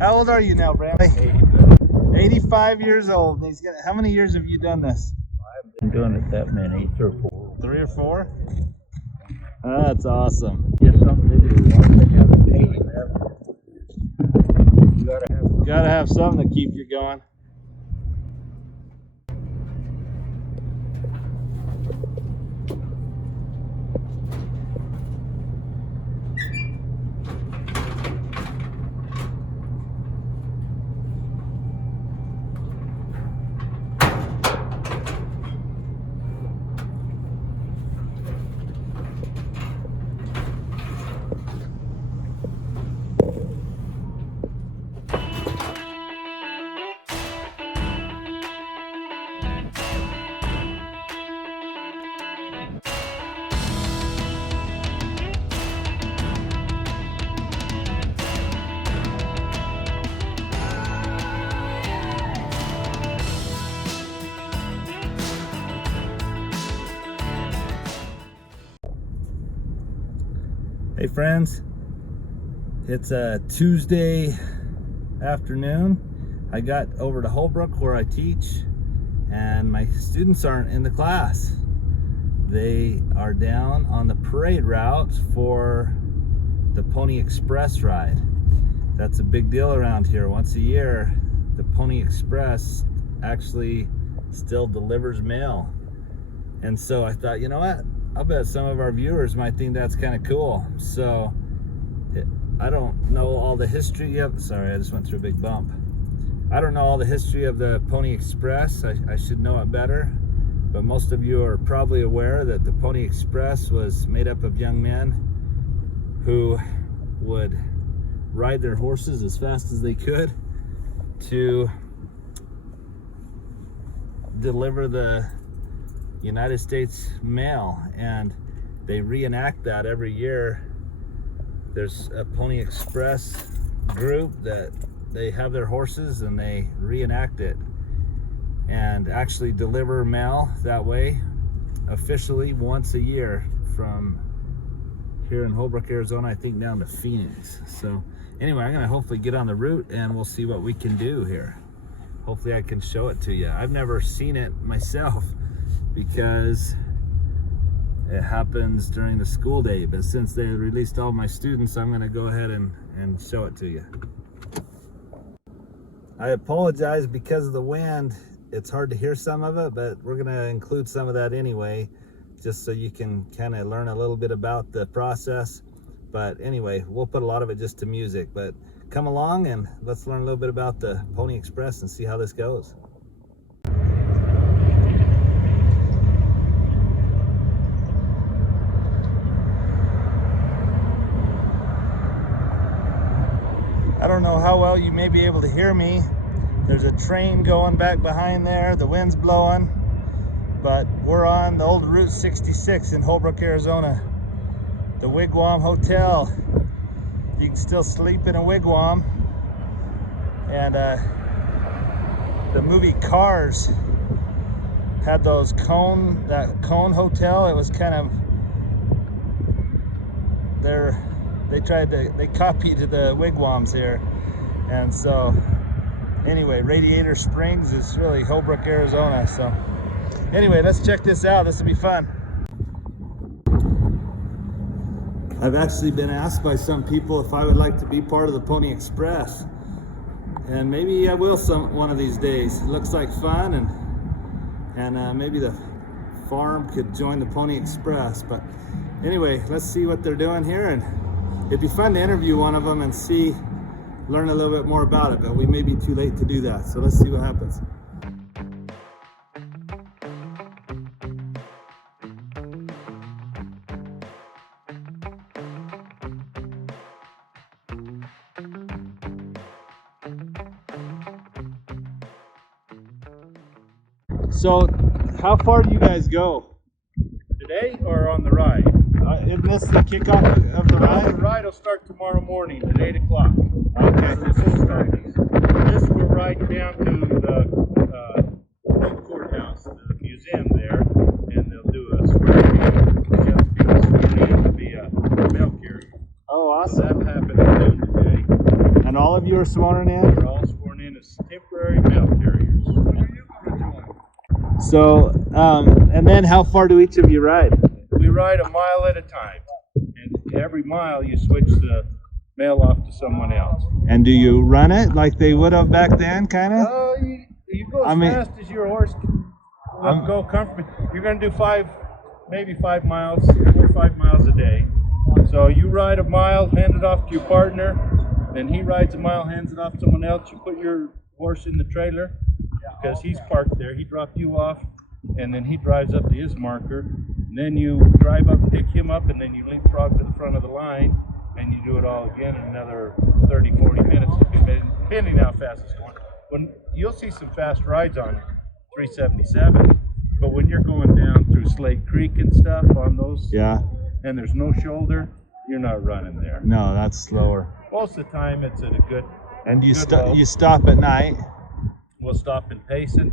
How old are you now, Bradley? 85 years old. He's got, how many years have you done this? I've been doing it that many, 3 or 4. 3 or 4? That's awesome. Just something to do. Every other day you gotta have something to keep you going. Hey friends, it's a Tuesday afternoon. I got over to Holbrook where I teach, and my students aren't in the class. They are down on the parade route for the Pony Express ride. That's a big deal around here. Once a year, the Pony Express actually still delivers mail. And so I thought, you know what? I bet some of our viewers might think that's kind of cool. So I don't know all the history of, sorry, I just went through a big bump. I don't know all the history of the Pony Express. I should know it better, but most of you are probably aware that the Pony Express was made up of young men who would ride their horses as fast as they could to deliver the United States mail, and they reenact that every year. There's a Pony Express group that they have their horses and they reenact it and actually deliver mail that way officially once a year from here in Holbrook, Arizona, I think down to Phoenix. So anyway, I'm gonna hopefully get on the route and we'll see what we can do here. Hopefully I can show it to you. I've never seen it myself because it happens during the school day, but since they released all my students, I'm going to go ahead and show it to you. I apologize because of the wind. It's hard to hear some of it, but we're going to include some of that anyway, just so you can kind of learn a little bit about the process. But anyway, we'll put a lot of it just to music, but come along and let's learn a little bit about the Pony Express and see how this goes. I don't know how well you may be able to hear me. There's a train going back behind there. The wind's blowing, but we're on the old Route 66 in Holbrook, Arizona. The Wigwam Hotel. You can still sleep in a wigwam. And the movie Cars had those that cone hotel. It was kind of they copied the wigwams here. And so anyway, Radiator Springs is really Holbrook, Arizona. So anyway, let's check this out. This will be fun. I've actually been asked by some people if I would like to be part of the Pony Express, and maybe I will one of these days. It looks like fun, and maybe the farm could join the Pony Express. But anyway, let's see what they're doing here, and it'd be fun to interview one of them and learn a little bit more about it, but we may be too late to do that. So let's see what happens. So, how far do you guys go? Today or on the ride? Isn't this the kickoff of the ride? The ride will start tomorrow morning at 8 o'clock. Okay. This will ride down to the courthouse, the museum there, and they'll do a swearing to be a mail carrier. Oh, awesome. So that'll happen at noon today. And all of you are sworn in? They're all sworn in as temporary mail carriers. So, and then how far do each of you ride? We ride a mile at a time, and every mile you switch the mail off to someone else. And do you run it like they would have back then, kind of? You go as fast as your horse can go comfortably. You're going to do maybe 5 miles, 4 or 5 miles a day. So you ride a mile, hand it off to your partner, then he rides a mile, hands it off to someone else. You put your horse in the trailer because he's parked there. He dropped you off, and then he drives up to his marker. And then you drive up and pick him up, and then you leapfrog to the front of the line, and you do it all again in another 30, 40 minutes, depending how fast it's going. When you'll see some fast rides on 377, but when you're going down through Slate Creek and stuff on those, Yeah. and there's no shoulder, you're not running there. No, that's slower. Most of the time, it's at a good. And you low. you stop at night. We'll stop in Payson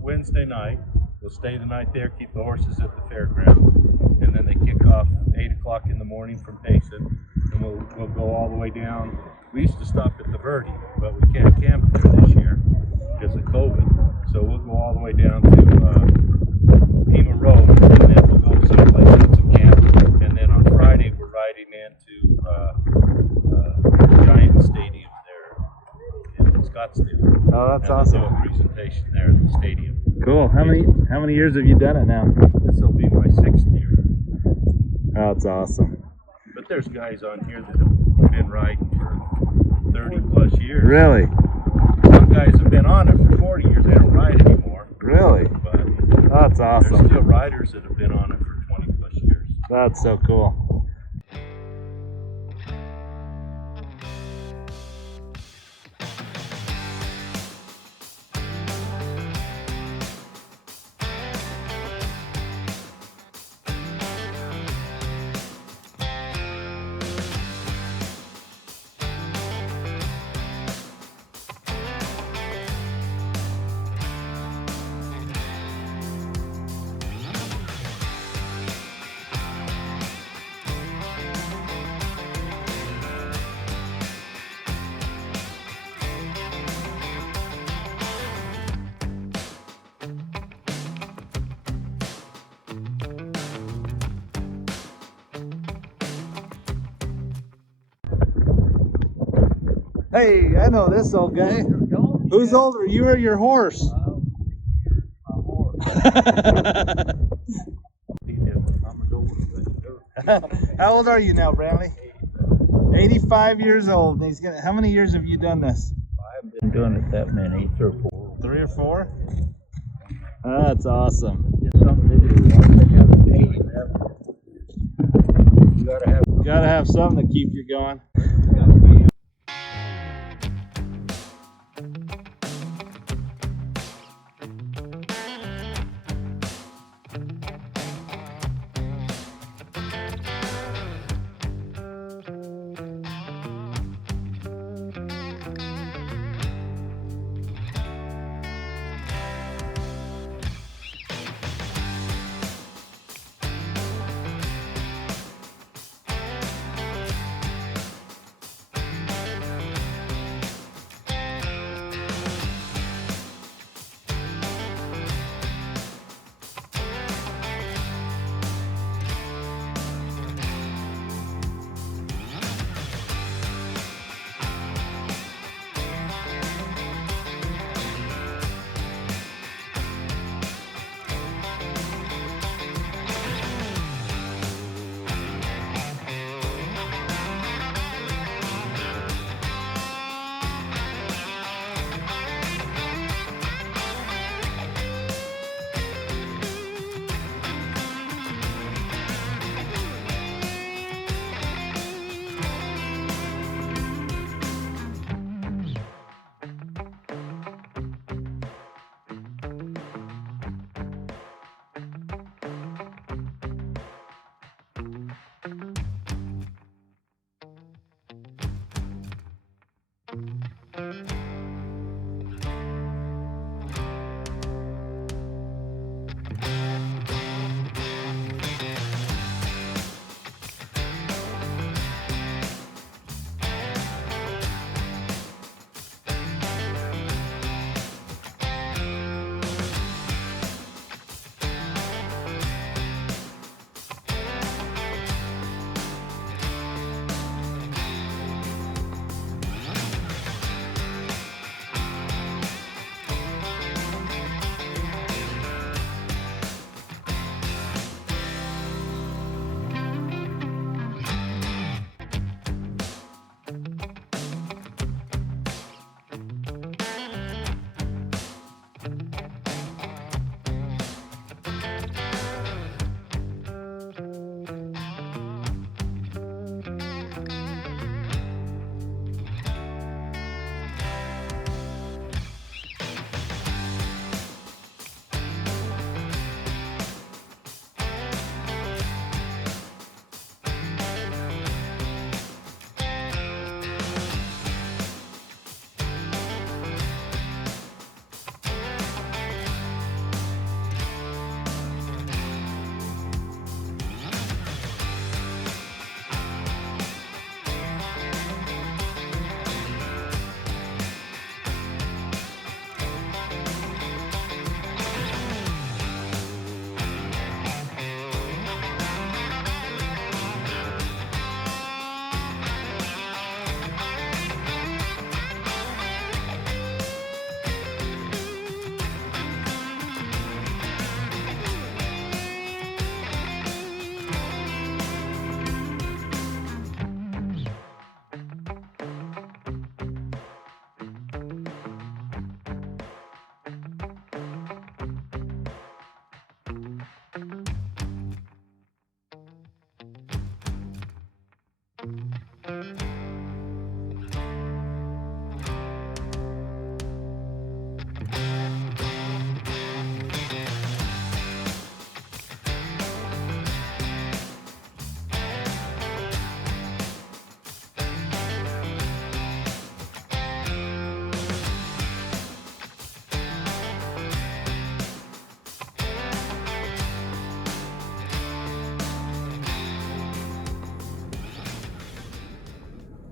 Wednesday night. We'll stay the night there, keep the horses at the fairgrounds, and then they kick off 8 o'clock in the morning from Payson, and we'll go all the way down. We used to stop at the Verde, but we can't camp there this year because of COVID. So we'll go all the way down to Pima Road, and then we'll go someplace else and camp. And then on Friday, we're riding into Giant Stadium there in Scottsdale. Oh, that's and awesome. we'll do a presentation there at the stadium. Cool. How many years have you done it now? This will be my 6th year. Oh, that's awesome. But there's guys on here that have been riding for 30 plus years. Really? Some guys have been on it for 40 years. They don't ride anymore. Really? But That's there's awesome. still riders that have been on it for 20 plus years. That's so cool. Hey, I know this old guy. Who's older, you or your horse? How old are you now, Brantley? 85 years old. And he's gonna. How many years have you done this? I haven't been doing it that many, 3 or 4. 3 or 4? That's awesome. Just something to do. Once they have a day, you Gotta have something to keep you going.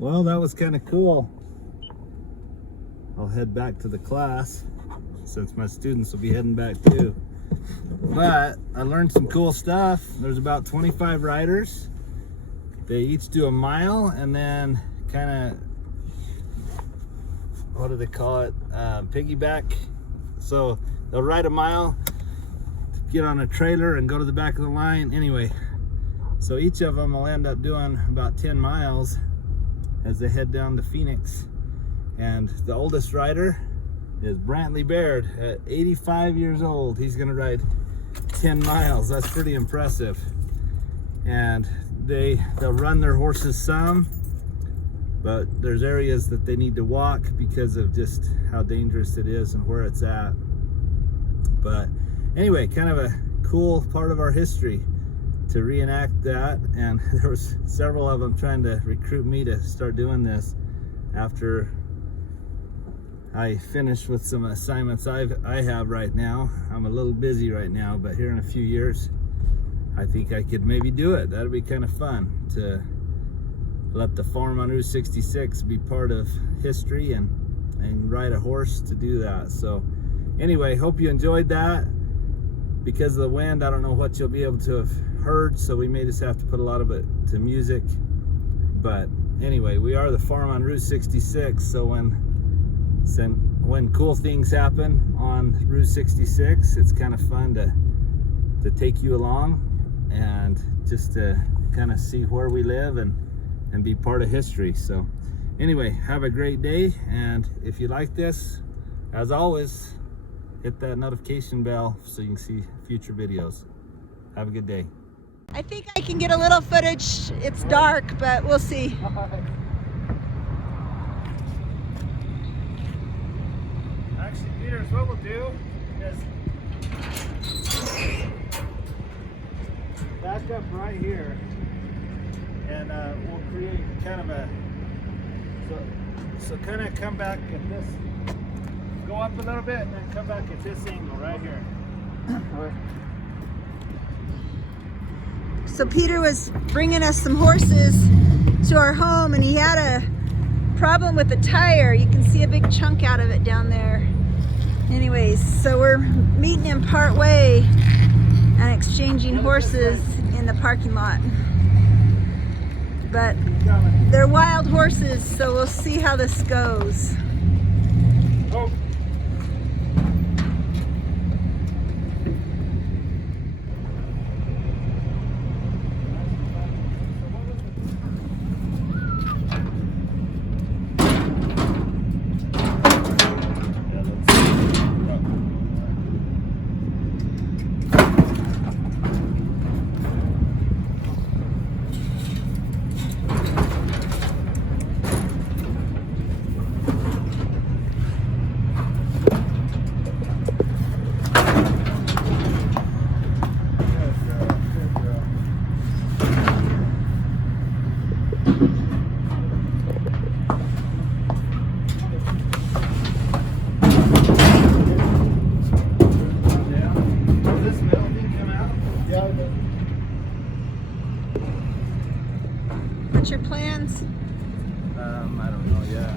Well, that was kind of cool. I'll head back to the class since my students will be heading back too. But I learned some cool stuff. There's about 25 riders. They each do a mile and then kind of, what do they call it? Piggyback. So they'll ride a mile, get on a trailer and go to the back of the line. Anyway, so each of them will end up doing about 10 miles as they head down to Phoenix. And the oldest rider is Brantley Baird at 85 years old. He's gonna ride 10 miles. That's pretty impressive. And they'll run their horses some, but there's areas that they need to walk because of just how dangerous it is and where it's at. But anyway, kind of a cool part of our history to reenact that. And there was several of them trying to recruit me to start doing this after I finished with some assignments I have right now. I'm a little busy right now, but here in a few years I think I could maybe do it. That'd be kind of fun to let the farm on Route 66 be part of history and ride a horse to do that. So anyway, hope you enjoyed that. Because of the wind, I don't know what you'll be able to have heard, so we may just have to put a lot of it to music. But anyway, we are the farm on Route 66, so when cool things happen on Route 66, it's kind of fun to take you along and just to kind of see where we live and be part of history. So anyway, have a great day, and if you like this, as always, hit that notification bell so you can see future videos. Have a good day. I think I can get a little footage. It's dark, but we'll see. Actually, Peters, what we'll do is back up right here, and we'll create kind of a, so kind of come back at this, go up a little bit and then come back at this angle right here. So Peter was bringing us some horses to our home, and he had a problem with the tire. You can see a big chunk out of it down there. Anyways, so we're meeting him part way and exchanging horses in the parking lot. But they're wild horses, so we'll see how this goes. Oh. What's your plans? I don't know yet.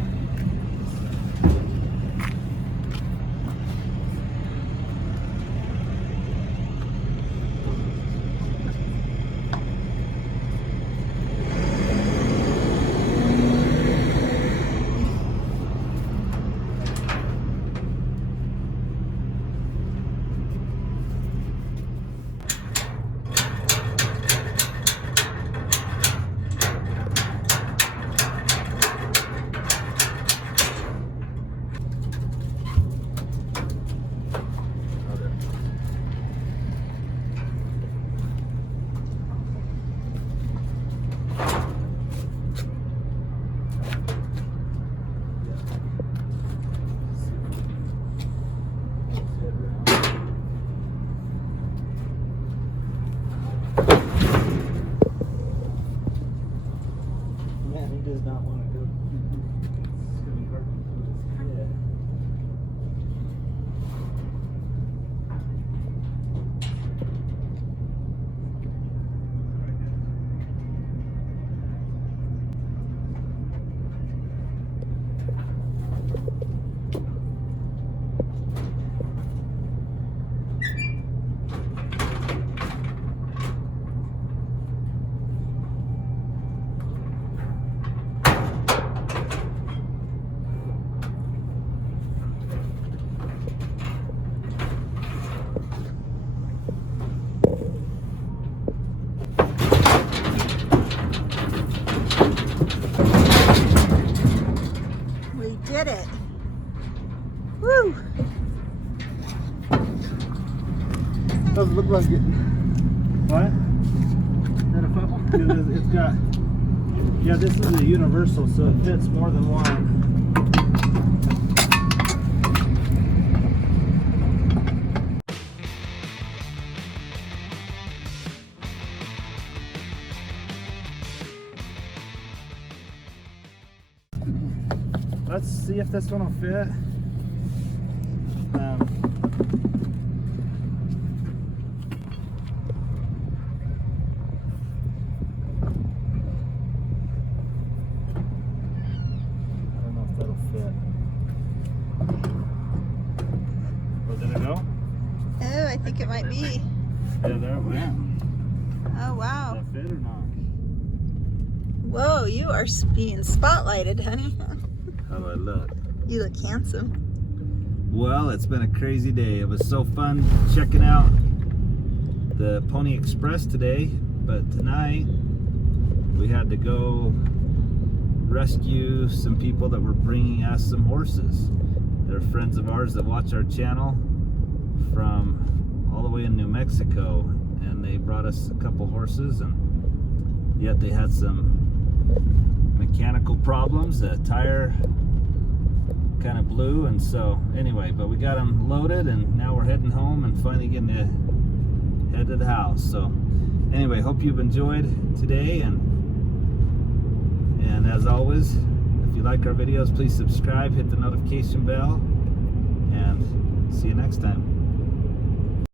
Doesn't look like it. What? Is that a football? It's got, yeah, this is a universal, so it fits more than one. Let's see if this one will fit. I don't know if that'll fit. Oh, did it go? Oh, I think it might be. Yeah, there it went. Oh, wow. Does that fit or not? Whoa, you are being spotlighted, honey. How do I look? You look handsome. Well, it's been a crazy day. It was so fun checking out the Pony Express today, but tonight we had to go rescue some people that were bringing us some horses. They're friends of ours that watch our channel from all the way in New Mexico, and they brought us a couple horses, and yet they had some mechanical problems. The tire kind of blew, and so anyway, but we got them loaded, and now we're heading home and finally getting to head to the house. So anyway, hope you've enjoyed today, and as always, if you like our videos, please subscribe, hit the notification bell, and see you next time.